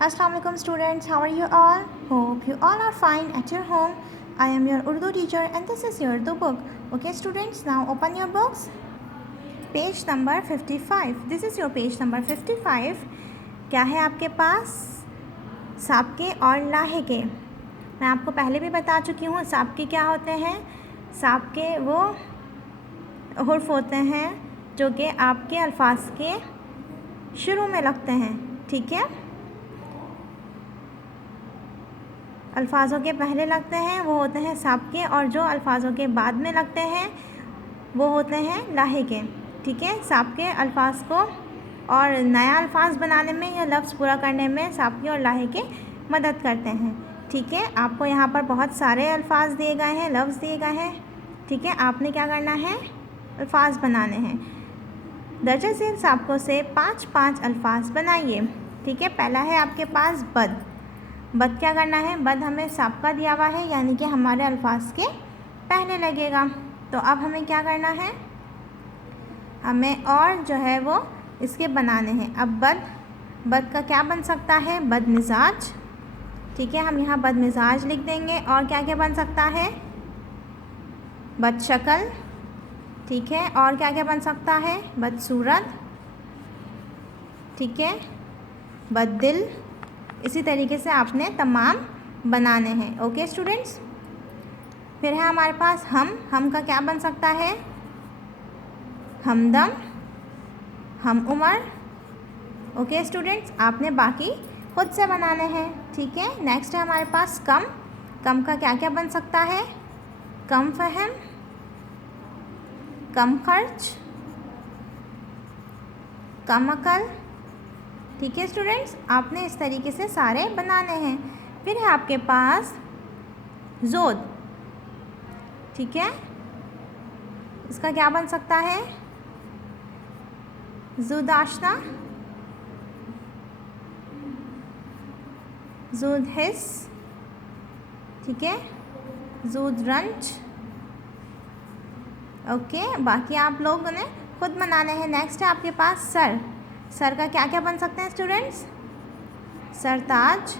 Assalamu alaikum students, how are you all? Hope you all are fine at your home. I am your Urdu teacher and this is your Urdu book. Okay students, now open your books. Page number 55. This is your page number 55. क्या है आपके पास? साबके और लाहिके. मैं आपको पहले भी बता चुकी हूँ साबके क्या होते हैं. साबके वो हुर्फ होते हैं जो कि आपके अल्फाज के शुरू में लगते हैं. ठीक है, अल्फाजों के पहले लगते हैं वो होते हैं साबके, और जो अल्फाजों के बाद में लगते हैं वो होते हैं लाहिके. ठीक है, साबके अल्फाज को और नया अल्फाज बनाने में या लफ्ज़ पूरा करने में साबके और लाहिके मदद करते हैं. ठीक है, आपको यहाँ पर बहुत सारे अल्फाज दिए गए हैं, लफ्ज़ दिए गए हैं. ठीक है, आपने क्या करना है, अल्फाज बनाने हैं. दर्जे झेल साबकों से 5-5 अल्फाज बनाइए. ठीक है, पहला है आपके पास बद. बद क्या करना है, बद हमें साबका दिया हुआ है यानी कि हमारे अल्फाज के पहले लगेगा. तो अब हमें क्या करना है, हमें और जो है वो इसके बनाने हैं. अब बद का क्या बन सकता है, बद मिजाज. ठीक है, हम यहाँ बद मिजाज लिख देंगे. और क्या क्या बन सकता है, बद शक्ल. ठीक है, और क्या क्या बन सकता है, बदसूरत. ठीक है, बद दिल. इसी तरीके से आपने तमाम बनाने हैं. ओके स्टूडेंट्स, फिर है हमारे पास हम का क्या बन सकता है, हमदम, हम उमर. ओके स्टूडेंट्स, आपने बाकी खुद से बनाने हैं. ठीक है, नेक्स्ट है हमारे पास कम का क्या क्या बन सकता है, कम फहम, कम खर्च, कम अकल. ठीक है स्टूडेंट्स, आपने इस तरीके से सारे बनाने हैं. फिर है आपके पास जोद. ठीक है, इसका क्या बन सकता है, जुद आशना, जुद हिस. ठीक है, जुद रंज. ओके, बाकी आप लोगों ने खुद बनाने हैं. नेक्स्ट है आपके पास सर का क्या क्या बन सकते हैं स्टूडेंट्स, सरताज,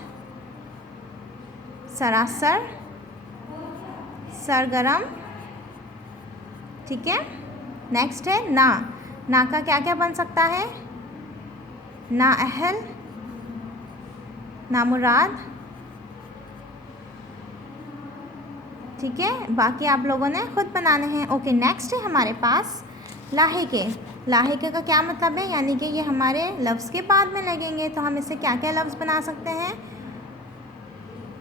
सरासर, सरगरम. ठीक है, नेक्स्ट है ना का क्या क्या बन सकता है, नाअहल, नामुराद. ठीक है, बाकी आप लोगों ने खुद बनाने हैं. ओके, नेक्स्ट है हमारे पास लाहिके. लाहिके का क्या मतलब है, यानी कि ये हमारे लफ्ज़ के बाद में लगेंगे. तो हम इससे क्या क्या लफ्ज़ बना सकते हैं,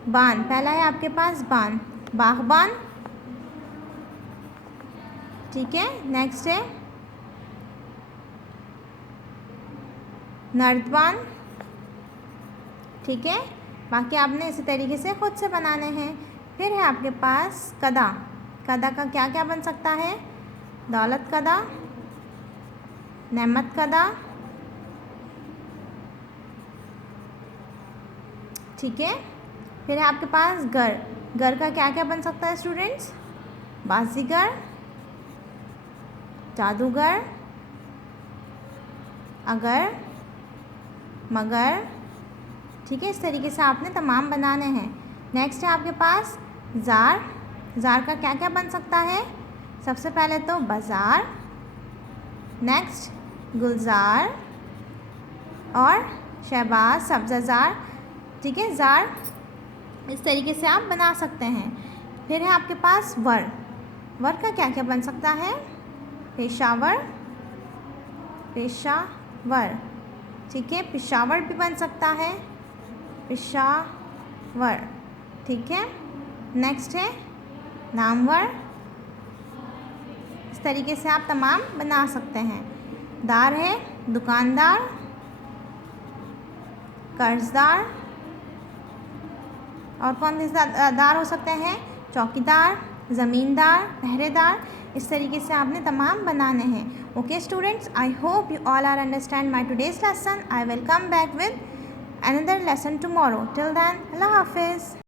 बान. पहला है आपके पास बान, बागबान. ठीक है, नेक्स्ट है नर्दबान. ठीक है, बाकी आपने इसी तरीके से खुद से बनाने हैं. फिर है आपके पास कदा का क्या क्या बन सकता है, दौलत कदा, नेमत कदा. ठीक है, फिर है आपके पास घर का क्या क्या बन सकता है स्टूडेंट्स, बाजीगर, जादूगर, अगर, मगर. ठीक है, इस तरीके से आपने तमाम बनाने हैं. नेक्स्ट है आपके पास ज़ार का क्या क्या बन सकता है, सबसे पहले तो बाज़ार, नेक्स्ट गुलजार और शहबाज, सब्ज़ार. ठीक है, ज़ार इस तरीके से आप बना सकते हैं. फिर है आपके पास वर का क्या क्या बन सकता है, पेशावर, पेशावर. ठीक है, पेशावर भी बन सकता है, पेशावर. ठीक है, नेक्स्ट है नामवर. इस तरीके से आप तमाम बना सकते हैं. दार है दुकानदार, कर्जदार. और कौन से दार हो सकते हैं, चौकीदार, ज़मींदार, पहरेदार. इस तरीके से आपने तमाम बनाने हैं. Okay students, I hope you all are understand my today's lesson. I will come back with another lesson tomorrow. Till then, अल्लाह हाफिज़.